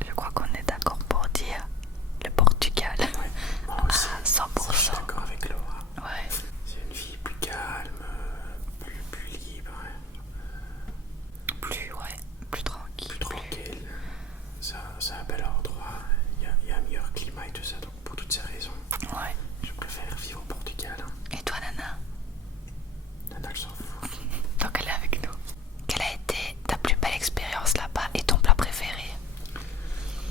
Je crois qu'on est d'accord pour dire le Portugal. Ouais, moi aussi, à je 100%. suis d'accord avec Laura. Ouais. C'est une vie plus calme, plus libre, Plus tranquille. plus tranquille. C'est un bel endroit, il y a un meilleur climat et tout ça, donc pour toutes ces raisons, Ouais. je préfère vivre au Portugal. Et toi, Nana? Nana, elle s'en fout. Donc elle est avec nous. Quelle a été ta plus belle expérience là-bas et ton plat préféré?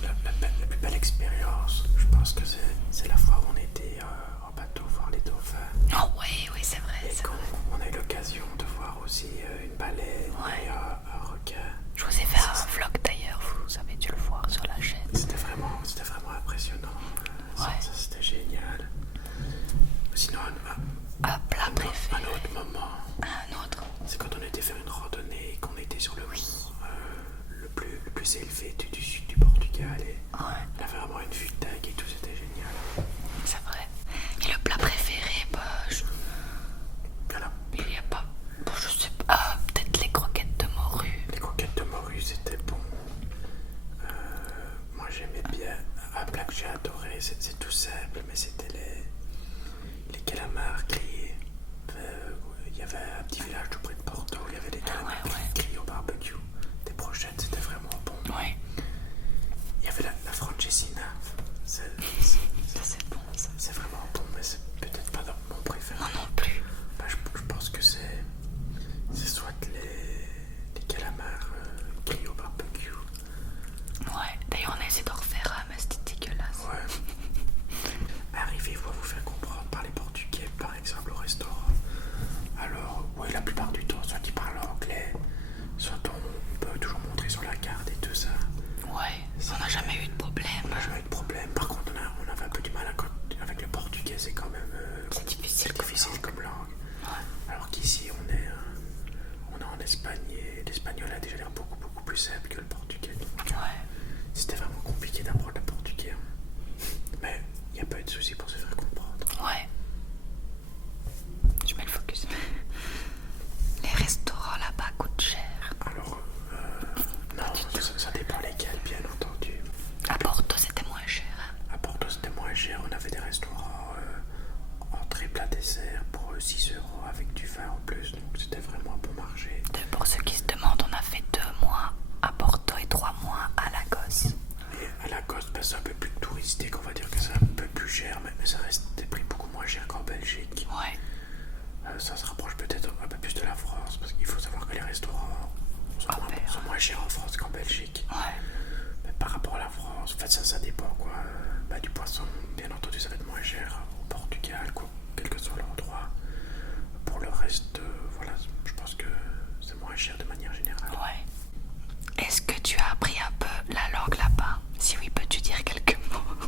La plus belle expérience, je pense que c'est la fois où on était en bateau voir les dauphins. Oh oui, c'est vrai. Et quand on a eu l'occasion de voir aussi une baleine et un requin. Je vous ai fait un vlog d'ailleurs, vous avez dû le voir sur la chaîne. C'était vraiment impressionnant. Ça, c'était génial. Sinon, Un plat préféré. un autre moment, Un autre. c'est quand on était faire une randonnée et qu'on était sur le le plus élevé du sud du Portugal. Et on avait vraiment une vue de dingue et tout, c'était génial. C'est vrai. Et le plat préféré, Voilà. il n'y a pas. Je sais pas. Peut-être les croquettes de morue. Les croquettes de morue, c'était bon. Moi, j'aimais bien. Un plat que j'ai adoré, c'est tout simple, mais c'était les calamars grillés. Il y avait un petit village tout près de Porto, il y avait des calamars grillés au barbecue. Des brochettes, c'était vraiment bon. Oui. Il y avait la Francesina. Ça c'est bon ça. C'est vraiment bon, mais c'est peut-être pas mon préféré. Moi non plus. Je pense que c'est soit les calamars grillés au barbecue. Ouais. D'ailleurs on a essayé de refaire un, mais c'était dégueulasse. Ouais. Arrivez-vous à vous faire comprendre par les Portugais, par exemple au restaurant? Alors, oui, la plupart du temps, soit ils parlent anglais, soit on peut toujours montrer sur la carte et tout ça. Ouais. On n'a jamais eu de problème. On n'a jamais eu de problème. Par contre, on avait un peu du mal avec le portugais, c'est quand même C'est difficile comme langue. Ouais. Alors qu'ici, on est en Espagne et l'espagnol a déjà l'air beaucoup plus simple que le portugais. Donc, c'était vraiment compliqué d'apprendre le portugais. Mais il n'y a pas eu de souci pour se faire comprendre. Ouais. Je mets le focus. Les restaurants là-bas coûtent cher. Alors, non, ça dépend lesquels, bien entendu. À Porto, c'était moins cher. À Porto, c'était moins cher. On avait des restaurants entrée, plat, dessert pour 6 € avec du vin en plus. Donc, c'était vraiment un bon marché. Pour ceux qui se demandent, on a fait 2 mois à Porto et 3 mois à Lagos. Et à Lagos, c'est un peu plus touristique. On va dire que c'est un peu plus cher, mais ça reste des prix beaucoup moins chers qu'en Belgique. Ouais. Ça se rapproche peut-être un peu plus de la France, parce qu'il faut savoir que les restaurants sont moins chers en France qu'en Belgique. Ouais. Mais par rapport à la France, en fait ça dépend quoi. Du poisson, bien entendu, ça va être moins cher au Portugal, quoi, quel que soit l'endroit. Pour le reste, voilà, je pense que c'est moins cher de manière générale. Ouais. Est-ce que tu as appris un peu la langue là-bas? Si oui, peux-tu dire quelques mots?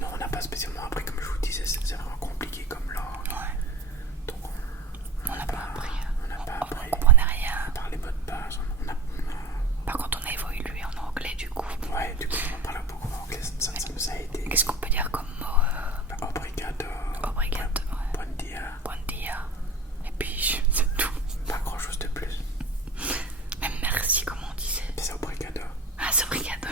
Non, on n'a pas spécialement appris, comme je vous disais, c'est vraiment compliqué comme langue. Ouais. Donc On n'a pas appris. On n'a pas appris. On comprenait rien. Par les mots de base, Par contre, on a évolué en anglais du coup. Ouais, du coup, on parle beaucoup anglais, ça nous a aidé. Qu'est-ce qu'on peut dire comme mot? Obrigado. Obrigado. Bon dia. Bon dia. Et puis, c'est tout. Pas grand chose de plus. Même merci, comme on disait. C'est obrigado. Ah, c'est obrigado.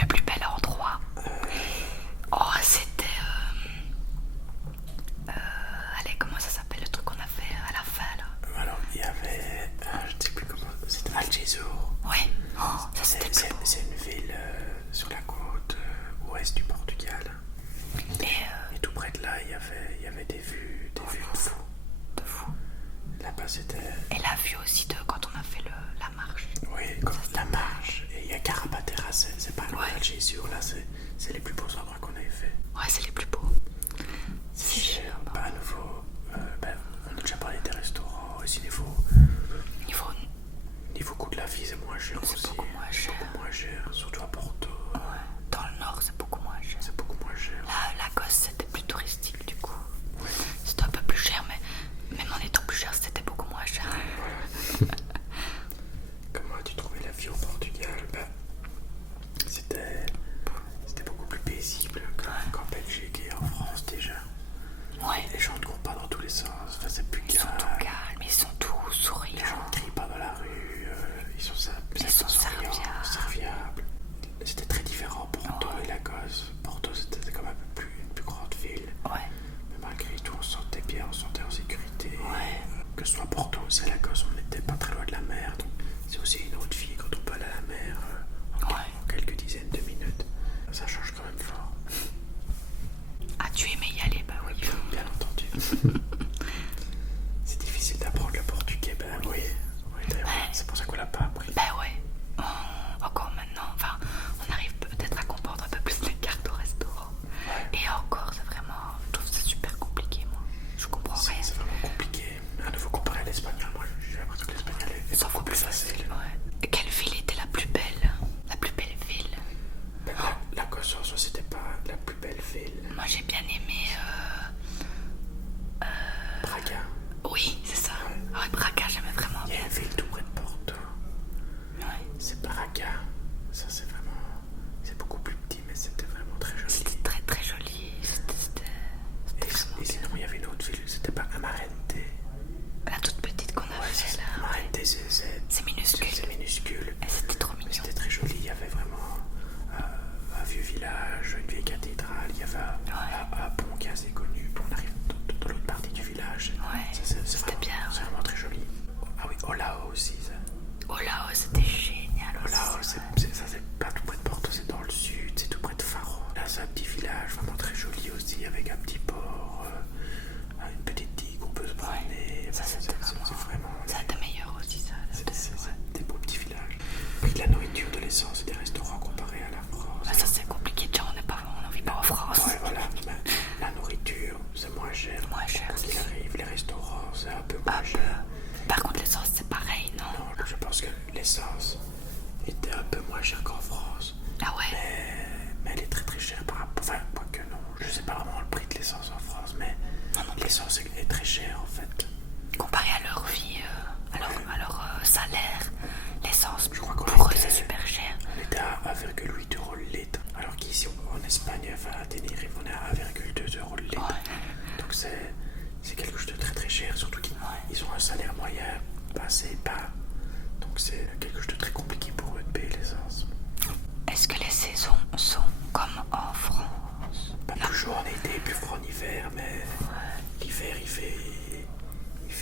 Le plus bel endroit. Oh, c'était. Allez, comment ça s'appelle le truc qu'on a fait à la fin là? Alors, il y avait. Je ne sais plus comment. C'était Algesur. Oui. Oh, ça c'était plus beau. C'est une ville sur la côte ouest du Portugal. Et tout près de là, il y avait des vues de fou. De fou. Là-bas, c'était. Et la vue aussi de quand on a fait la marche. Oui, comme la marche. Et il y a Carapateras, c'est pas loin d'Algesur. Là, c'est les plus beaux endroits qu'on avait fait. Ouais, c'est les plus beaux. C'est cher. À nouveau, on a déjà parlé des restaurants. Et si niveau coût de la vie, c'est moins cher aussi. Beaucoup moins cher. Beaucoup moins cher, surtout à Porto. Ouais. Dans le nord, c'est beaucoup moins cher. C'est beaucoup moins cher. Là, Lagos, c'était plus touristique du coup. Ouais. C'était un peu plus cher, mais même en étant plus cher, c'était beaucoup moins cher. Voilà. Comment as-tu trouvé la vie au Portugal? C'était beaucoup plus paisible qu'en Belgique et en France déjà. Ouais. Les gens ne courent pas dans tous les sens. Enfin, c'est plus Ils sont tout calmes, ils sont tous avec un petit port, une petite digue, on peut se promener. Ça, c'est vraiment. Ça de meilleur aussi, ça. C'est des beaux petits villages. Prix de la nourriture, de l'essence et des restaurants comparés à la France. Ça c'est compliqué, déjà on vit pas en France. Ouais, voilà. La nourriture, c'est moins cher. Moins cher. Quand il arrive, les restaurants, c'est un peu moins cher. Par contre, l'essence, c'est pareil, non? Non, je pense que l'essence était un peu moins chère qu'en France. Ah ouais? Mais elle est très très chère par rapport. Enfin, quoique non, je sais pas vraiment le prix de l'essence en France, mais l'essence est très chère en fait. Comparé à leur vie, à leur salaire, l'essence, Je crois qu'on pour eux, c'est super cher. On était à 1,8 € le litre, alors qu'ici en Espagne, enfin à Tenerife, on est à 1,2 € le litre. Ouais. Donc c'est quelque chose de très très cher, surtout qu'ils ont un salaire moyen assez bas. Donc c'est quelque chose de très compliqué pour eux de payer l'essence. Est-ce que les saisons sont comme en France? Pas plus chaud en été, plus froid en hiver, mais l'hiver il fait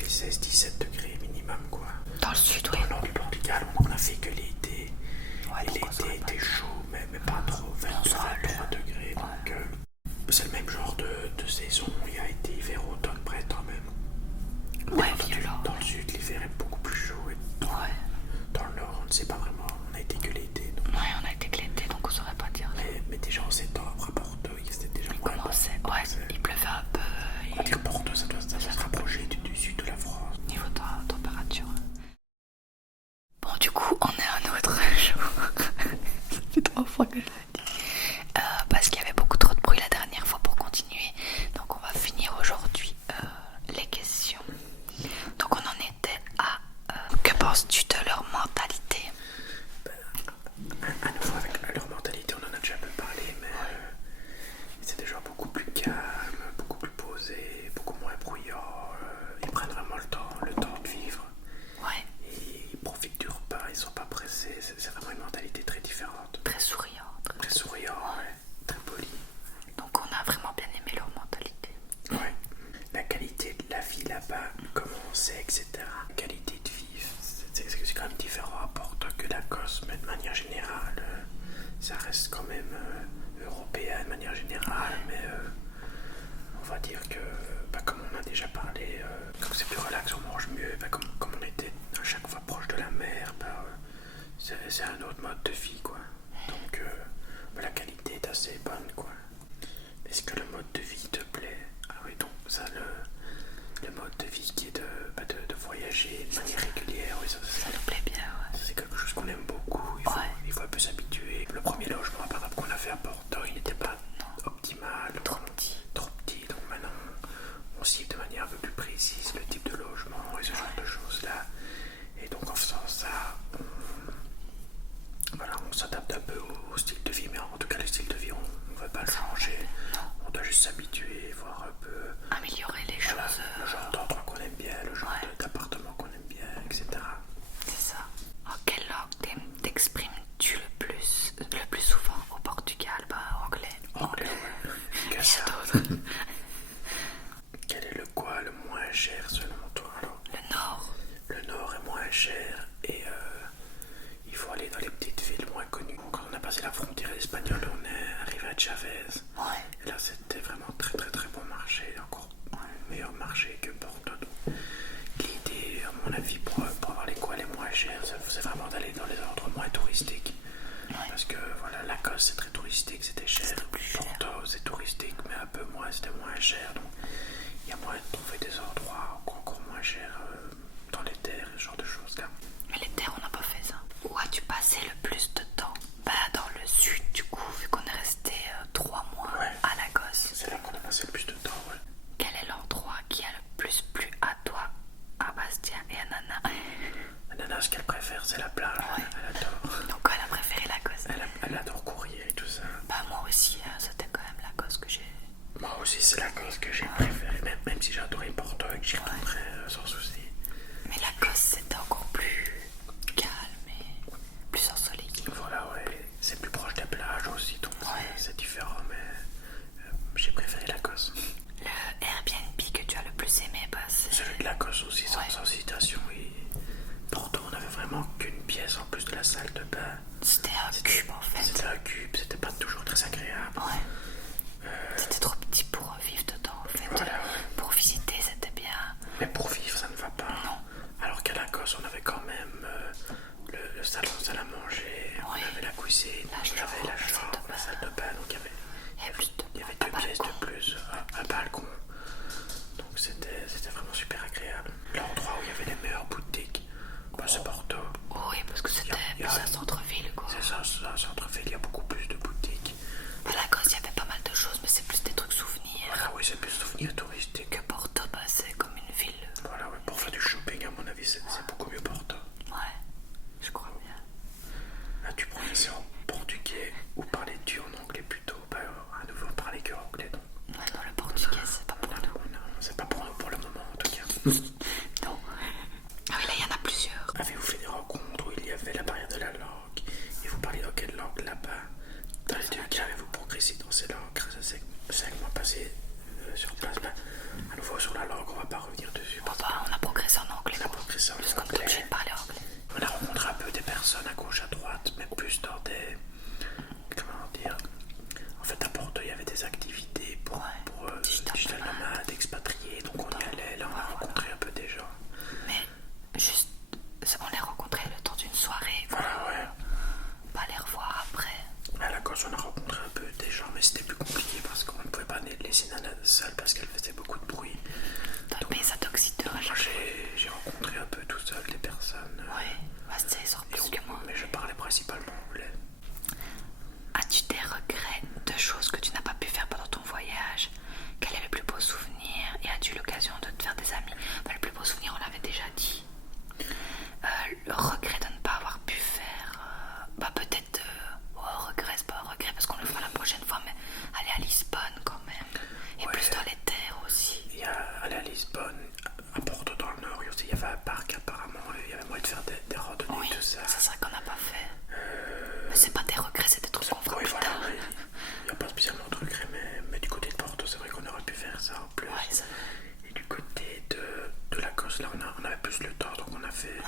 16-17 degrés minimum quoi. Dans le sud, oui. Dans le nord du Portugal, on a fait que l'été. Ouais, et l'été était chaud, mais pas trop, 23 degrés. Donc c'est le même genre de saison. Il y a été hiver, automne, printemps même. Ouais, violent. Dans le sud, l'hiver est beaucoup plus chaud. Et dans le nord, on ne sait pas vraiment. On a été que l'été. Donc. Ouais, on a été que l'été, donc on saurait pas dire. Mais déjà en septembre, à Porto, c'était déjà moins bon. Ouais, il pleuvait un peu. On va dire Porto, ça doit se rapprocher du sud de la France. Niveau de température. Bon, du coup, on est un autre jour. Ça fait 3 fois que je le dis. Parce qu'il y avait beaucoup trop de bruit la dernière fois pour continuer. Donc on va finir aujourd'hui les questions. Donc on en était à que penses-tu de leur mentalité? À nouveau avec leur mentalité, on en a déjà un peu parlé, mais c'est des gens beaucoup plus calmes, beaucoup plus posés, beaucoup moins bruyants. Ils prennent vraiment le temps de vivre. Ouais. Et ils profitent du repas, ils sont pas pressés. C'est vraiment une mentalité très différente. Très souriant. Très souriant, ouais. Très poli. Donc on a vraiment bien aimé leur mentalité. Ouais. La qualité de la vie là-bas, comment on sait, etc. La qualité de vie, c'est quand même différent à Porto que l'Écosse, mais de manière générale, ça reste quand même européen de manière générale, mais on va dire que, comme on a déjà parlé, comme c'est plus relax, on mange mieux, comme on était à chaque fois proche de la mer, c'est un autre mode de vie, quoi. Donc, la qualité est assez bonne, quoi. Est-ce que le mode de vie te plaît? Ah oui, donc ça, le mode de vie qui est de voyager de manière régulière, oui, ça nous plaît bien, ouais. C'est quelque chose qu'on aime beaucoup, il faut un peu s'habituer. Le premier logement, par exemple, qu'on a fait à Porto, il n'était pas optimal. Trop petit, donc maintenant on cible de manière un peu plus précise le type de logement et ce genre de choses-là. Et donc en faisant ça, on s'adapte un peu au style de vie, mais en tout cas le style de vie, on ne va pas le changer. On doit juste s'habituer, voir un peu améliorer les choses. Le genre d'endroit qu'on aime bien, le genre d'appartement qu'on aime bien, etc. C'est ça. En quelle langue t'exprimes-tu le plus souvent au Portugal? Anglais. Anglais, ouais. Que ça. D'autres. Quel est le moins cher selon toi alors? Le nord. Le nord est moins cher et il faut aller dans les petites villes moins connues. Quand on a passé la frontière espagnole, on est arrivé à Chavez. Ouais. Et là, c'était vraiment très très très bon marché, encore meilleur marché que Porto. L'idée, à mon avis, pour avoir les coins les moins chers, c'est vraiment d'aller dans les endroits moins touristiques. Ouais. Parce que voilà, Lacoste c'est très touristique, c'était cher. Porto c'est touristique, mais un peu moins, c'était 5 mois passés sur place. Bah, à nouveau sur la langue, on va pas revenir dessus. Bon, bah, on a progressé en anglais. On a progressé en plus qu'on est anglais. obligé de parler anglais. On a rencontré un peu des personnes à gauche, à droite, mais plus dans des... Comment dire? En fait, à Porto, il y avait des activités pour digital nomades, expatriés, donc on y allait, là on a rencontré un peu des gens. Mais juste, on les rencontrait le temps d'une soirée. Voilà, ouais. Pas les revoir après. À la Corse, on a rencontré un peu des gens, mais c'était plus compliqué parce qu'on ne pouvait pas les laisser Nana seule parce qu'elle faisait beaucoup de bruit. T'as payé sa toxiteur à chaque fois. J'ai rencontré un peu tout seul des personnes. Ouais, bah c'est sort plus que moi. Mais je parlais principalement anglais. As-tu des regrets de choses que tu n'as pas pu faire pendant ton voyage? Quel est le plus beau souvenir? Et as-tu eu l'occasion de te faire des amis? Enfin, le plus beau souvenir, on l'avait déjà dit. Le regret de ne pas avoir pu faire... bah peut-être... regret, c'est pas un regret parce qu'on le fera la prochaine fois, mais aller à Lisbonne quand même. Et plus dans les terres aussi. Il y a aller à Lisbonne, à Porto dans le nord, il y avait un parc apparemment, il y avait moyen de faire des randonnées, Oui, tout ça. c'est ça qu'on n'a pas fait. Mais c'est pas des regrets, c'est des trucs qu'on fera plus tard. Il n'y a pas spécialement de regrets, mais du côté de Porto, c'est vrai qu'on aurait pu faire ça en plus. Ouais, et du côté de la Corse, là, on avait plus le temps, donc on a fait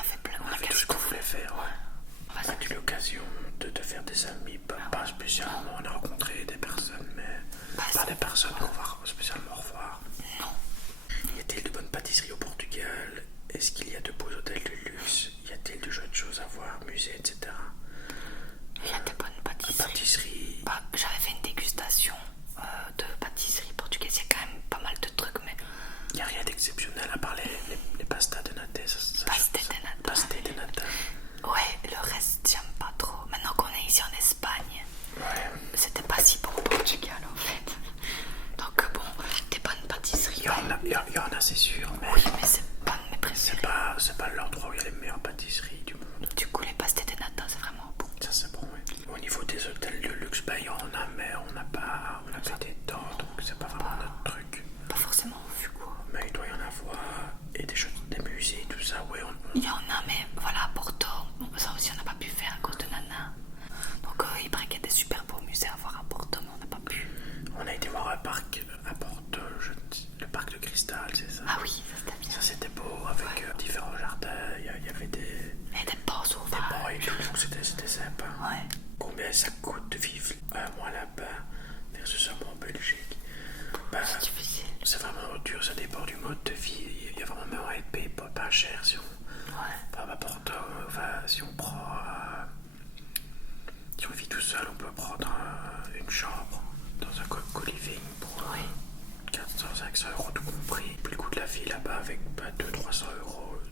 tout ce qu'on voulait faire. Ouais. As-tu l'occasion de te faire des amis? Pas spécialement, on a rencontré des personnes, mais pas des personnes qu'on va spécialement revoir. Non. Y a-t-il de bonnes pâtisseries au Portugal? Est-ce qu'il y a de beaux hôtels de luxe? Y a-t-il de jolies choses à voir, musées, etc.? Il y a des bonnes pâtisseries. Bah, j'avais fait une dégustation de pâtisserie portugaise. Il y a quand même pas mal de trucs, mais... Il n'y a rien d'exceptionnel à part les pastas de nata. Pastel de nata. Ouais, le reste, j'aime pas trop. Maintenant qu'on est ici en Espagne, c'était pas si bon au Portugal, en fait. Donc bon, des bonnes pâtisseries. Il y en a, c'est sûr, mais... Oui, mais c'est pas de mes préférés. C'est pas l'endroit où il y a les meilleures pâtisseries du monde. Du coup, les pastel de nata, c'est vraiment bon. Ça, c'est bon, oui. Au niveau des hôtels de luxe, bah, il y en a, mais on n'a pas été dedans, donc c'est pas vraiment notre truc. Pas forcément vu, quoi. Mais il doit y en avoir. Et des choses, des musées, tout ça, ouais. Il y en a, mais voilà, à Porto, ça aussi on n'a pas pu faire à cause de Nana. Donc il paraît qu'il y a des super beaux musées à voir à Porto, mais on n'a pas pu. On a été voir un parc à Porto, le parc de Cristal, c'est ça? Ah oui, ça c'était bien. Ça c'était beau, avec différents jardins, il y avait des... Et des bancs sauvages. Des bancs et tout, donc c'était sympa. Ouais. Combien ça coûte de vivre un mois là-bas versus un mois en Belgique? Bah, c'est difficile. C'est vraiment dur, ça dépend du mode de vie. Il y a vraiment moyen de payer pas cher si on... Enfin, à Porto, si on prend... si on vit tout seul, on peut prendre une chambre dans un co-living pour 400-500 € tout compris. Puis le coût de la vie là-bas avec 200-300 €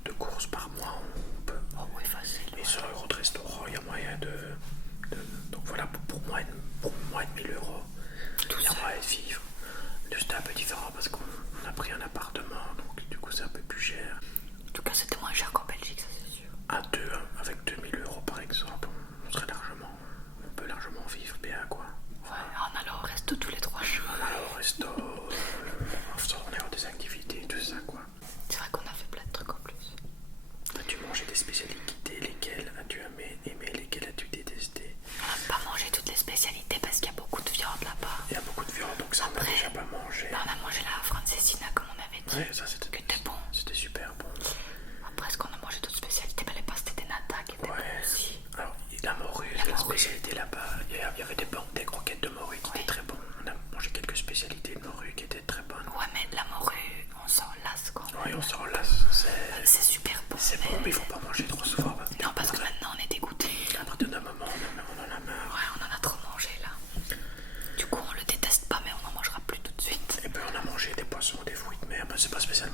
de courses par mois, on peut... Oh oui, facile. Et 100 € de restaurant, il y a moyen de... Donc voilà, pour moins de 1000 €, il y a moyen de vivre. C'était un peu différent parce qu'on a pris un appartement, donc du coup c'est un peu plus cher. En tout cas, c'était moins cher qu'en Belgique, ça c'est sûr. À deux, avec 2000 € par exemple, on peut largement vivre bien, quoi. Ouais, en allant au resto tous les 3 jours. En allant au resto, en ayant des activités, tout ça, quoi. C'est vrai qu'on a fait plein de trucs en plus. As-tu mangé des spécialités? Lesquelles as-tu aimé? Lesquelles as-tu détesté? On n'a pas mangé toutes les spécialités parce qu'il y a beaucoup de viande là-bas. Il y a beaucoup de viande, donc ça on n'a déjà pas mangé. Bah, on a mangé la francesina comme on avait dit. Ouais, ça c'était bon. C'était super bon. Après, est-ce qu'on a mangé d'autres spécialités? Bah, les pastel de nata qui étaient bons aussi. Alors, la morue, c'est la spécialité là-bas. Il y avait des croquettes de morue qui étaient très bonnes. On a mangé quelques spécialités de morue qui étaient très bonnes. Ouais, mais la morue, on s'en lasse quoi. Ouais, on s'en lasse. C'est super bon. C'est bon, mais il faut pas manger trop souvent. Non, parce que maintenant on est dégoûté. À partir d'un moment, on en a marre. Ouais, on en a trop mangé là. Du coup, on le déteste pas, mais on en mangera plus tout de suite. Et puis on a mangé des poissons, des fruits de mer. Ben, c'est pas spécialement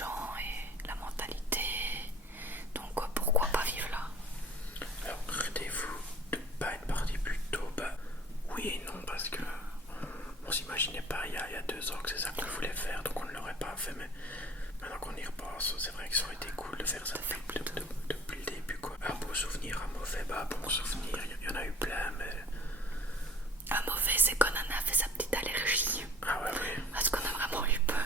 gens et la mentalité. Donc pourquoi pas vivre là? Alors, regrettez-vous de ne pas être parti plus tôt? Bah, oui et non, parce que on s'imaginait pas il y a 2 ans que c'est ça qu'on voulait faire, donc on ne l'aurait pas fait, mais maintenant qu'on y repense, c'est vrai que ça aurait été cool de faire ça depuis le début, quoi. Un beau souvenir, un mauvais, bah bon souvenir, il y en a eu plein, mais... Un mauvais, c'est qu'on en a fait sa petite allergie. Ah ouais, oui. Parce qu'on a vraiment eu peur.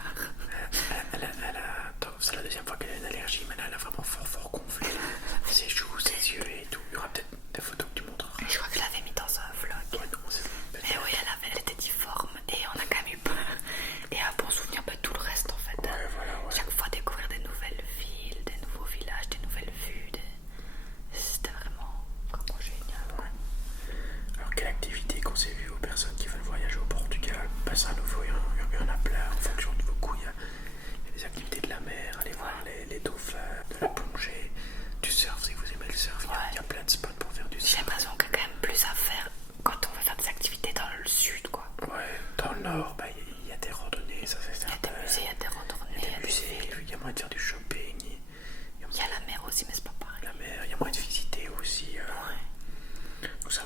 C'est la deuxième fois qu'elle a une allergie, mais là, elle a vraiment fort gonflé. Ses joues, ses yeux et tout. Il y aura peut-être des photos que tu montreras. Et je crois que je l'avais mis dans un vlog. Ouais, non, c'est... Mais oui, elle était difforme et on a quand même eu peur. Et un bon souvenir, tout le reste en fait. Ouais, voilà, ouais. Chaque fois découvrir des nouvelles villes, des nouveaux villages, des nouvelles vues. C'était vraiment génial. Ouais. Alors, quelle activité conseillez-vous aux personnes qui veulent voyager au Portugal? Bah, ça, à nouveau, il y en a plein. En fonction du beaucoup, il y a des activités de la mer, aller voir les dauphins, de la plongée, du surf si vous aimez le surf. Il y a plein de spots pour faire du surf. J'ai l'impression qu'il y a quand même plus à faire quand on veut faire des activités dans le sud, quoi. Ouais, dans le nord, bah, il y a des randonnées, ça c'est certain. Il y a des musées, il y a des randonnées, Il y a des musées, il y a moyen de faire du shopping. Il y a la mer aussi, mais c'est pas pareil. La mer, il y a moyen de visiter aussi. Donc ça,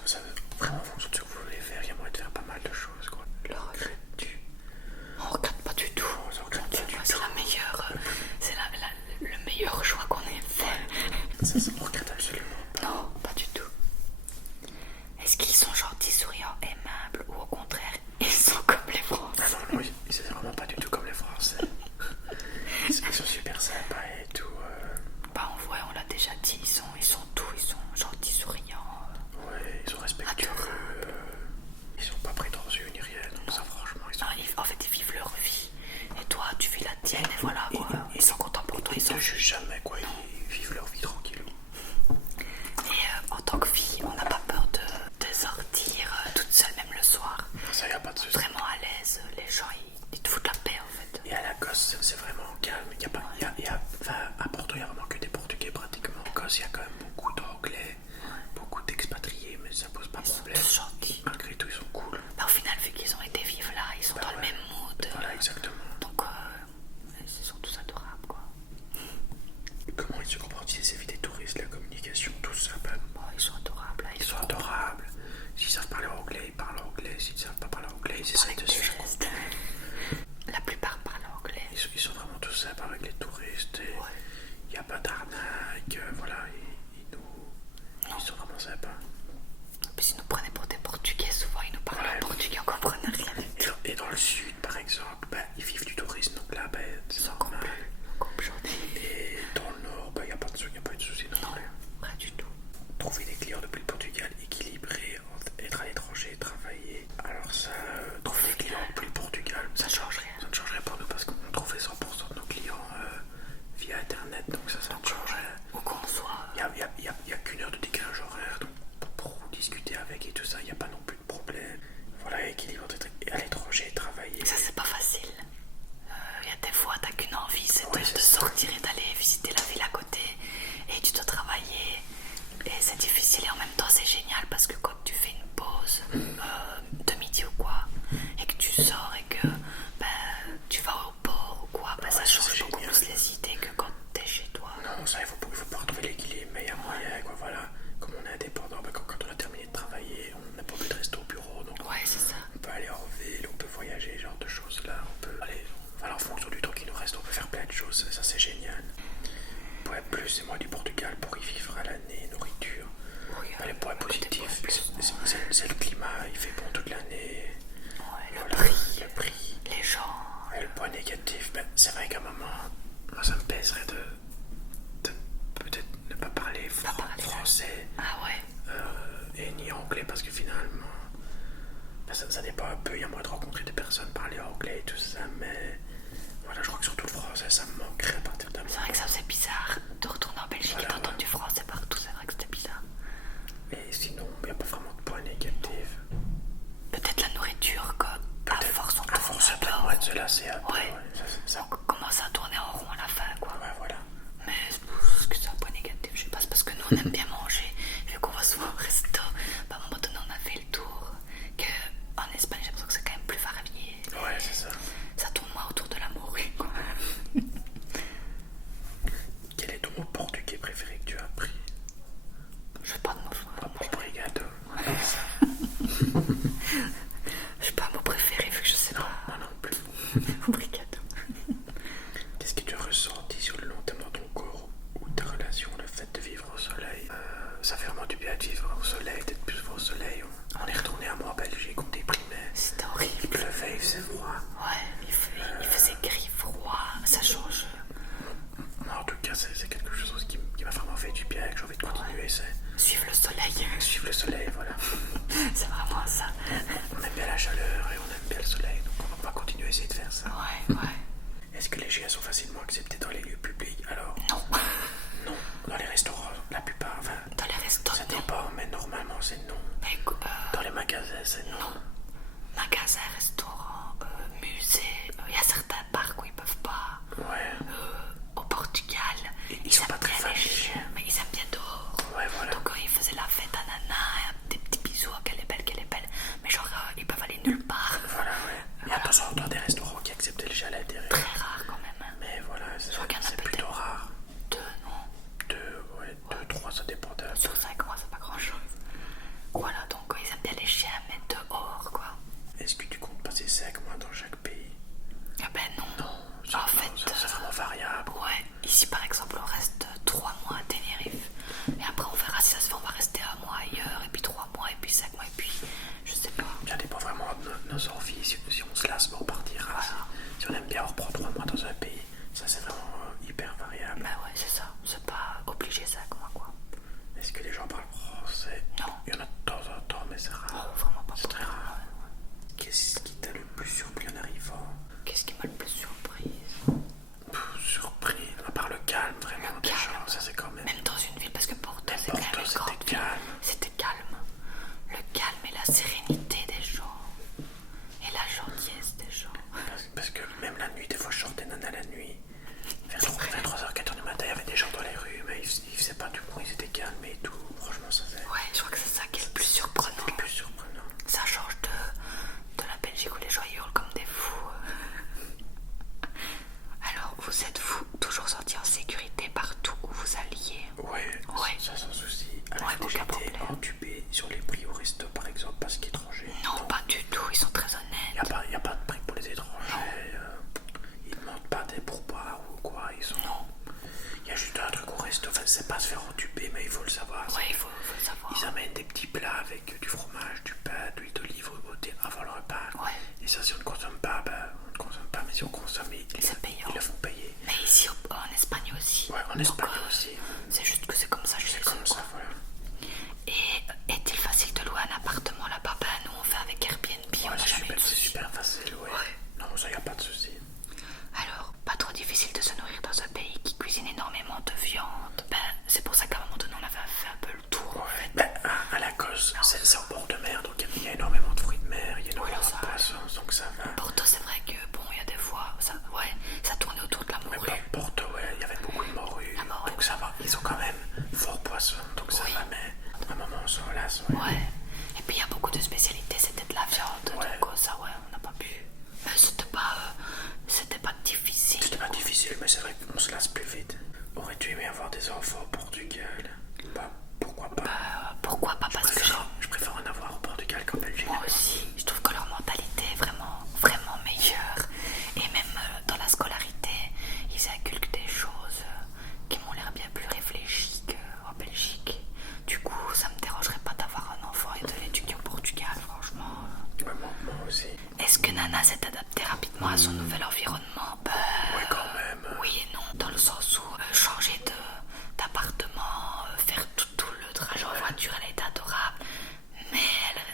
vraiment, en fonction de ce que vous voulez faire, il y a moyen de faire pas mal de choses, quoi. Le regrettes-tu? On regrette pas du tout. On ne regrette pas du tout. C'est la meilleure, le meilleur choix qu'on ait fait. Ça, on regrette absolument pas. Non, pas du tout. Est-ce qu'ils sont gentils, souriants, aimables, ou au contraire, ils sont comme les Français? Ah non, c'est vraiment pas du tout comme les Français. Ils sont super sympas et tout. Bah on voit, on l'a déjà dit, ils sont gentils, souriants. Ouais, ils sont respectueux. Ils sont pas prétentieux ni rien, donc ça franchement, ils sont... Non, en fait, ils vivent leur vie. Et toi, tu vis la tienne, et voilà, quoi. Ils sont contents pour toi, Ils ne jugent jamais, quoi. Ils vivent leur vie tranquille. Et en tant que fille, on n'a pas peur de sortir toute seule, même le soir. Ça, y a pas de souci. Vraiment à l'aise, les gens, ils te foutent la paix, en fait. Et à Lacoste, c'est vraiment calme. À Porto, il n'y a vraiment que des Portugais pratiquement. En Écosse, il y a quand même beaucoup d'Anglais, beaucoup d'expatriés, mais ça pose pas de problème. Ils sont gentils. Malgré tout, ils sont cool. Bah, au final, vu qu'ils ont été vivre là, ils sont dans le même mood. Voilà, exactement. Donc, ils sont tous adorables, quoi. Comment ils se comportent s'ils évitent des touristes, la communication, tout ça, Bon, ils sont adorables. Là, ils sont adorables. S'ils savent parler anglais, ils parlent anglais. S'ils ne savent pas parler anglais, ils essaient de se faire comprendre. La plupart parlent anglais. Ils sont vraiment tous sympas avec les touristes. Il n'y a pas d'arnaque. Voilà, ils sont vraiment sympas. En plus, ils nous prenaient pour des Portugais. Souvent, ils nous parlaient en portugais, on comprenait rien. Et dans le sud, par exemple, ils vivent du tourisme, donc là, c'est normal. Et dans le nord, il n'y a pas de souci non plus. Pas du tout. Trouver des clients depuis le Portugal équilibré entre être à l'étranger et travailler. Alors ça, trouver des clients depuis le Portugal, Ça change rien. Ça ne changerait pas nous parce qu'on trouvait 100% de nos clients via internet, donc ça ne change rien. Où qu'on soit. Il y a qu'une heure de décalage horaire, donc pour discuter avec et tout ça, il n'y a pas non plus de problème. Voilà, équilibre entre être à l'étranger et travailler. Ça, c'est pas facile. Il y a des fois, t'as qu'une envie, c'est de sortir et d'aller visiter la ville à côté. Et tu dois travailler. Et c'est difficile et en même temps, c'est génial parce que quand tu fais une pause de midi ou quoi, et que tu sors et que tu vas au port ou quoi, ça change beaucoup plus les idées que quand t'es chez toi. Non, ça, il faut pas retrouver l'équilibre, mais il y a moyen, quoi, voilà. Comme on est indépendant, quand on a terminé de travailler, on n'a pas envie de rester au bureau, donc ouais, c'est ça. on peut aller en ville, on peut voyager, ce genre de choses là, on peut aller, voilà, en fonction du temps qui nous reste, on peut faire plein de choses, ça c'est génial. Point plus et moins du Portugal pour y vivre à l'année, nourriture. Oui, les points positifs, c'est le climat, il fait bon toute l'année. Ouais, voilà, le prix, les gens. Et le point négatif, c'est vrai qu'à un moment, moi ça me pèserait de peut-être ne pas parler français. Ah ouais. Et ni anglais parce que finalement ça dépend un peu, il y a moyen de rencontrer des personnes parler anglais et tout ça, mais voilà, je crois que surtout le français ça me manquerait à partir d'un moment. C'est vrai que ça faisait bizarre de retourner en Belgique et d'entendre du français partout, c'est vrai que c'était bizarre. Et sinon, il n'y a pas vraiment de points négatifs. Peut-être la nourriture, à force on tourne ça peut moins de se lasser un peu. Ouais. Ça on commence à tourner en rond à la fin, quoi. Ouais, voilà. Mais est-ce que c'est un point négatif? Je sais pas, c'est parce que nous on aime bien manger, vu qu'on va souvent au resto. À un moment donné, on a fait le tour. En Espagne, j'ai l'impression que c'est quand même plus varié. Ouais, c'est ça. Ça tourne moins autour de la morue, quoi. cas, c'est quelque chose qui m'a vraiment fait du bien et que j'ai envie de continuer. C'est suivre le soleil. suivre le soleil, voilà. C'est vraiment ça. On aime bien la chaleur et on aime bien le soleil, donc on va pas continuer à essayer de faire ça. Ouais, ouais. Est-ce que les GA sont facilement acceptés dans les lieux publics? Alors, Non. non. Dans les restaurants, la plupart, enfin, Dans les restos, ça non. dépend, mais normalement c'est non. Mais, Dans les magasins, c'est non. magasins, restaurants, musées, il y a certains parcs où ils peuvent pas. Ouais. Au Portugal, Ils sont aiment pas très bien les familiers. chiens, mais ils aiment bien dehors. Ouais, voilà. Donc ils faisaient la fête à Nana, des petits bisous, qu'elle est belle, mais genre ils peuvent aller nulle part. Voilà, ouais. Il y a de temps en temps des restaurants qui acceptent les chats à l'intérieur. Très rare quand même. Hein. Mais voilà, c'est crois qu'il y en a plutôt peut-être rare. 2, non? 2, 3, ça dépend de... Sur 5 mois, c'est pas grand chose. Voilà, donc ils aiment bien les chiens, mais dehors quoi. Est-ce que tu comptes passer 5 mois dans chaque pays? Ah ben non. Non, En fait, c'est vraiment variable. ouais, ici par exemple on reste 3 mois à Tenerife. Et après on verra si ça se fait, on va rester 1 mois ailleurs, et puis 3 mois, et puis 5 mois, et puis je sais pas. Ça dépend vraiment de nos envies. Si on se lasse, on partira. Voilà. Si on aime bien, on reprend 3 mois dans un pays. Ça, c'est vraiment hyper variable. Bah ouais, c'est ça, c'est pas obligé 5 mois quoi. Est-ce que les gens parlent français? Non. Il y en a de temps en temps, mais c'est rare. Non, vraiment pas. C'est très rare. Qu'est-ce qui t'a le plus surpris en arrivant? Qu'est-ce qui m'a le plus surprise? Surpris, à part le calme, vraiment, Le des calme. gens, ça c'est quand même... Même dans une ville, parce que Porto Mais c'est quand même Porto, une c'était grande ville. calme. C'était calme. Le calme et la sérénité des gens. Et la gentillesse des gens. Parce que même la nuit, des fois je sortais Nana la nuit. Vers 3h, 4h du matin, il y avait des gens dans les rues, mais ils faisaient pas du bruit, ils étaient calmes et tout. Franchement, ça c'est Ouais, je crois que c'est ça qui est le plus surprenant. le plus surprenant. Ça change de la Belgique où les gens hurlent comme des fous. Alors, vous êtes-vous toujours sortis en sécurité partout où vous alliez? Ouais, Ouais. ça sans souci. Ouais, Alors, aucun j'étais problème. entubé sur les prix au resto, par exemple, parce qu'étrangers. Non, pas du tout, ils sont très honnêtes. Il n'y a pas de prix pour les étrangers. Ils ne demandent pas des pourboires ou quoi. Ils sont... Non. Il y a juste un truc au resto. Enfin, c'est pas se faire entuber, mais il faut le savoir. Ouais, il faut le savoir. Ils amènent des petits plats avec du fromage, du pain, de l'huile d'olive avant le repas. Ouais. Et ça, si on ne consomme pas, on ne consomme pas. Mais si on consomme, C'est payant. ils le font payer. Mais ici en Espagne aussi. Ouais, en Donc, Espagne aussi. C'est juste que c'est comme ça chez C'est eux, comme ça, quoi. voilà. Et est-il facile de louer un appartement là-bas? Ben nous on fait avec Airbnb, on n'a jamais eu de C'est soucis. super facile, ouais. Non, ça, il n'y a pas de souci. Alors, pas trop difficile de se nourrir dans un pays qui cuisine énormément de viande. Ben c'est pour ça qu'à un moment donné on avait fait un peu le tour. En fait. Ben, à la Cosse, c'est en bord de mer, donc il y a énormément de fruits de mer, il y a énormément ça de poissons, donc ça va. Porto c'est vrai que bon il y a des fois, ça tournait autour de la Mais morue. Porto, ouais, il y avait beaucoup de morues, La morue. donc ça va. Ils ont quand même fort poisson, donc ça va, mais à un moment on se relâche, ouais. Ouais. Et puis il y a beaucoup de spécialités, c'était de la viande, Ouais. donc ça ouais on n'a pas pu. Mais c'était pas difficile. C'était pas difficile, mais c'est vrai qu'on se lasse plus vite. Aurais-tu aimé avoir des enfants au Portugal? Bah, pourquoi pas? Pourquoi pas? Parce que Je préfère en avoir au Portugal qu'en Belgique. moi aussi, je trouve que leur mentalité est vraiment, vraiment meilleure. Et même dans la scolarité, ils inculquent des choses qui m'ont l'air bien plus réfléchies qu'en Belgique. Du coup, ça me dérangerait pas d'avoir un enfant et de l'éduquer au Portugal, franchement. Ouais, moi aussi. Est-ce que Nana s'est adaptée rapidement à son nouvel environnement? Ouais, quand même. Oui et non, dans le sens où changer d'appartement, faire tout le trajet en voiture, elle est adorable. Mais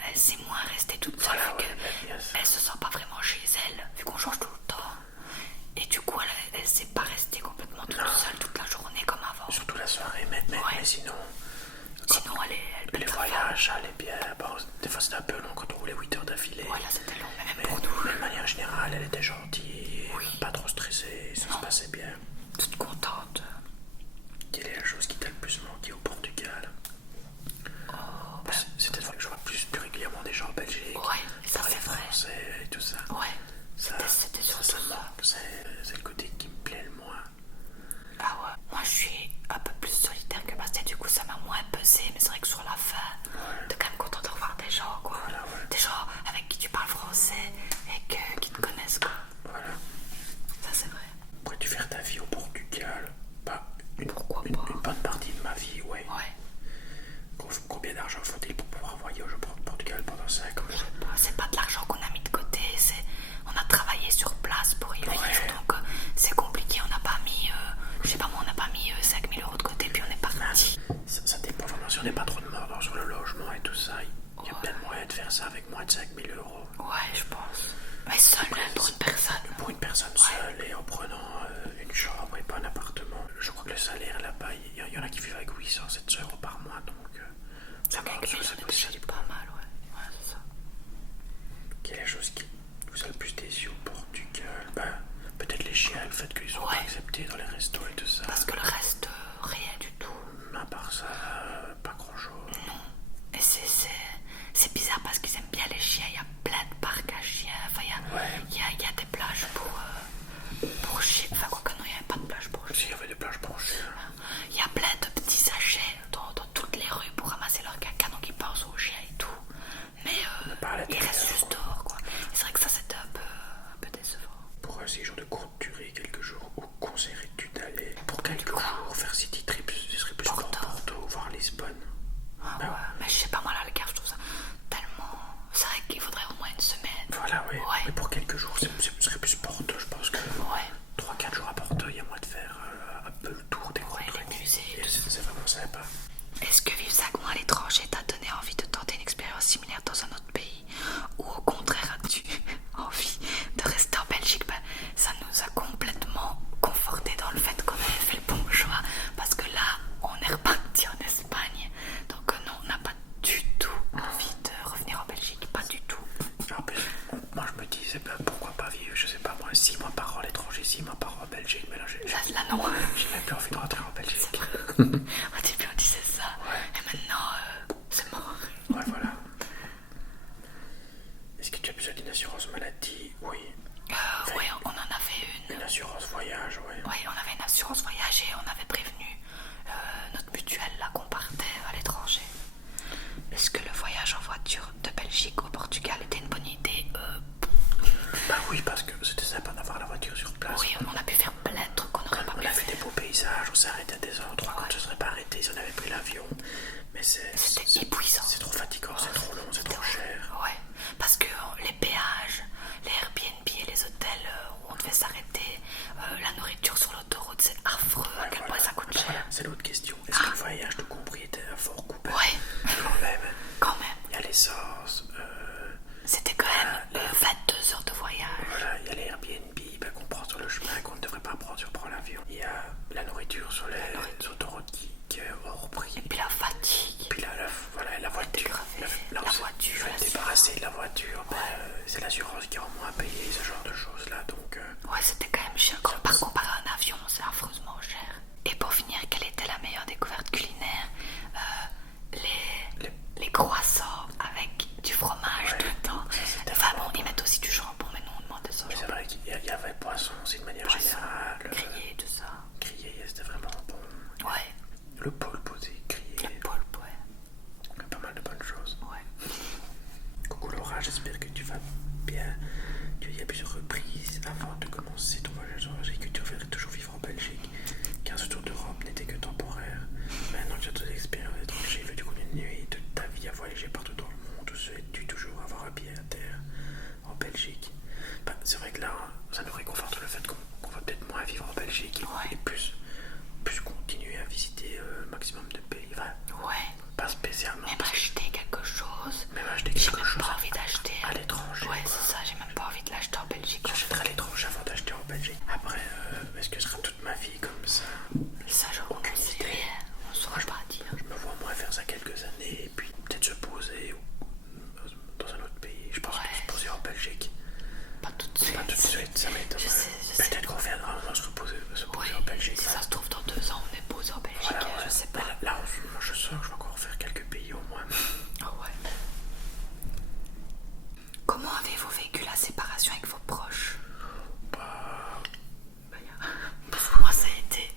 elle s'est moins restée toute seule, Voilà, vu ouais, yes. qu'elle se sent pas vraiment chez elle, vu qu'on change tout le temps. Et du coup, elle s'est pas restée complètement toute seule toute la journée comme avant. Surtout la soirée, mais sinon... Sinon, elle peut Les le faire. voyages, ça allait bien. Bon, des fois c'était un peu long quand on roulait 8 heures d'affilée. Voilà, c'était long, mais même Mais pour nous. de manière générale, elle était gentille, Oui. pas trop stressée, ça se passait bien. Toute contente. Quelle est la chose qui t'a le plus manqué au Portugal? C'était vrai que je vois plus régulièrement des gens en Belgique. Ouais, ça parler c'est vrai. français et tout ça. Ouais, Ça, c'était surtout ça ça. manque. C'est le côté qui me plaît le moins. Ah ouais, moi je suis un peu plus solitaire que Bastien, du coup ça m'a moins pesé, mais c'est vrai que sur la fin, t'es quand même content de revoir des gens, quoi. Voilà, ouais. Des gens avec qui tu parles français et qui te connaissent, quoi. Voilà. Ça c'est vrai. Pourrais-tu faire ta vie au Portugal? Pas Pourquoi pas? une bonne partie de ma vie, ouais. Ouais. Combien d'argent faut-il pour pouvoir voyager au Portugal pendant 5 mois? C'est pas de l'argent qu'on a mis de côté, on a travaillé sur place pour y vivre, Ouais. donc c'est compliqué, on n'a pas mis, je sais pas moi, on n'a pas mis prenez pas trop de mordant sur le logement et tout ça. Il y a peut-être moyen de faire ça avec moins de 5000 euros. Ouais, je pense. Mais seul pour une personne. Pour une personne seule et en prenant une chambre et pas un appartement. Je crois que le salaire là-bas, il y en a qui vivent avec 800, 700 euros par mois, donc ça va, c'est possible. Pas mal, ouais. Ouais, c'est ça. Quelle est la chose qui vous a le plus déçu au Portugal? Peut-être les chiens, le fait qu'ils sont pas acceptés dans les restos et tout ça. Parce que le reste, rien du tout. À part ça, pas grand-chose. Non. Et c'est bizarre parce qu'ils aiment bien les chiens. Il y a plein de parcs à chiens. Enfin, il y a des plages pour chiens. Enfin, quoi que non, il n'y avait pas de plage pour chiens. Si, il y avait des plages pour chiens. Il y a plein de petits sachets dans toutes les rues pour ramasser leur caca, donc ils pensent aux chiens et tout. Mais ils restent juste dehors, quoi. C'est vrai que ça, c'était un peu décevant. Pour un séjour de courte durée, quelques jours, où conseillerais-tu d'aller? Pour quelques jours, faire city trip, ce serait plus Porto, voire Lisbonne. Ah ouais, mais je sais pas, moi là, le Algarve, je trouve ça tellement... C'est vrai qu'il faudrait au moins une semaine. Voilà, oui. Ouais. Mais pour quelques jours, ce serait plus Porto, je pense que 3-4 jours à Porto, il y a moyen de faire un peu le tour des grands trucs. Les musées. C'est vraiment sympa. Est-ce que vivre 5 mois à l'étranger t'a donné envie de tenter une expérience similaire dans un autre pays? Ou au contraire, as-tu envie de rester en Belgique? Ça nous a complètement conforté dans le fait qu'on avait fait le bon choix. Parce que là, on est reparti en Espagne. Donc non, on n'a pas du tout envie de revenir en Belgique. Pas du tout. En plus, moi je me disais, pourquoi pas vivre, je sais pas moi, 6 mois par an à l'étranger, 6 mois par an en Belgique. Mais là, là non. J'ai même plus envie de rentrer en Belgique. Au début, on disait ça. Et maintenant, c'est mort. Ouais, voilà. Est-ce que tu as besoin d'une assurance maladie? Oui. Oui, on en avait une. Une assurance voyage, oui. Oui, on avait une assurance voyage et on avait prévenu notre mutuelle là qu'on partait à l'étranger. Est-ce que le voyage en voiture de Belgique au Portugal était une bonne idée? Oui, parce que c'était sympa d'avoir la voiture sur place. Oui, on a pu faire plein de trucs qu'on n'aurait pas pu faire. On a fait des beaux paysages, on s'est arrêté à des endroits qu'on ne se serait pas arrêté si on avait pris l'avion. Mais c'était épuisant. C'est trop fatigant, c'est trop long, c'est trop cher. Ouais, parce que les péages, les Airbnb et les hôtels où on devait s'arrêter, la nourriture sur l'autoroute, c'est affreux à quel point ça coûte cher. Voilà, c'est l'autre question. Est-ce que le voyage tout compris était un fort coût? Ouais. Quand même. Il y a l'essence. C'était quand même 22 heures de voyage. Voilà, il y a les Airbnb qu'on prend sur le chemin, qu'on ne devrait pas prendre si on prend l'avion. Il y a la nourriture sur les autoroutes qui est hors prix. Et puis la fatigue. Puis la voiture. La voiture. Je vais débarrasser de la voiture. C'est l'assurance qui a au moins payé ce genre de choses là. Donc, ouais, c'était quand même cher. Par comparé à un avion, c'est affreusement cher. Et pour finir, quelle était la meilleure découverte culinaire? Les croissants avec du fromage dedans. Enfin bon, ils mettent aussi du jambon, mais nous on demandait ça. Mais c'est vrai qu'il y avait poisson aussi de manière générale. Grillé, tout ça. Grillé, c'était vraiment bon. Ouais. Le poulpe aussi, grillé. Le poulpe, ouais. Pas mal de bonnes choses. Ouais. Coucou Laura, j'espère que tu vas bien. Tu as dit à plusieurs reprises avant de commencer ton voyage en Belgique que tu reviendrais toujours vivre en Belgique, car ce tour d'Europe n'était que temporaire. Maintenant que tu as de l'expérience étrangère, veux-tu continuer de ta vie à voyager partout dans le monde ou souhaites-tu toujours avoir un pied à terre en Belgique? C'est vrai que là, ça nous réconforte le fait qu'on va peut-être moins vivre en Belgique et plus continuer à visiter le maximum de pays. Pas spécialement. Même acheter quelque chose. J'ai même pas envie d'acheter à l'étranger. Ouais, c'est ça, j'ai même pas envie de l'acheter en Belgique. J'achèterai à l'étranger avant d'acheter en Belgique. Après, est-ce que ce sera toute ma vie comme ça? Ça, j'en ai aucune idée. On ne saura pas dire. Je me vois moins faire ça quelques années et puis peut-être se poser dans un autre pays. Je pense se poser en Belgique. Pas tout de suite. Pas tout de suite, ça m'étonne. Peut-être qu'on reviendra un moment se poser en Belgique. Si ça se trouve, dans 2 ans, on est posé en Belgique. Voilà, je sais pas. Là, moi, je sens que je vais encore faire quelques pays au moins. Ah ouais. Comment avez-vous vécu la séparation avec vos proches? Moi, ça a été.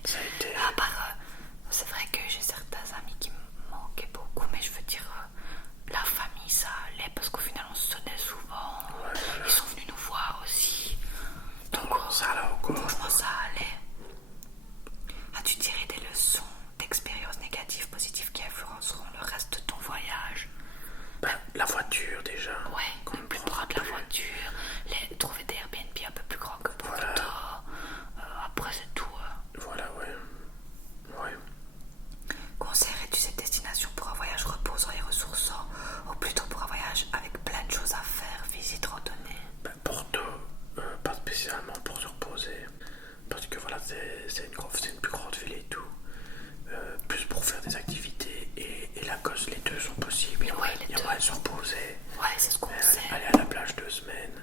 faire des activités et Lacoste, les deux sont possibles. Il y a moyen de se reposer. Ouais, c'est ce qu'on sait. Aller à la plage 2 semaines.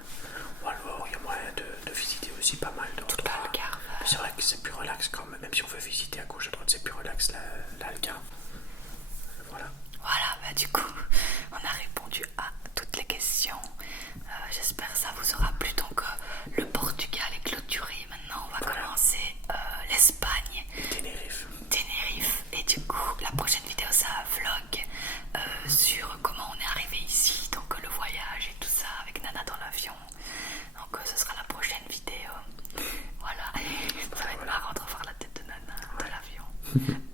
Ou alors il y a moyen de visiter aussi pas mal Toute l'Algarve. C'est vrai que c'est plus relax quand même. Même si on veut visiter à gauche à droite, c'est plus relax l'Algarve. Voilà. Voilà, bah du coup, on a répondu à toutes les questions. J'espère que ça vous aura plu. Donc, le Portugal est clôturé. Maintenant, on va commencer l'Espagne. Tenerife. Et du coup, la prochaine vidéo, c'est un vlog sur comment on est arrivé ici. Donc, le voyage et tout ça avec Nana dans l'avion. Donc, ce sera la prochaine vidéo. Voilà. Ça va être marrant de revoir la tête de Nana de l'avion.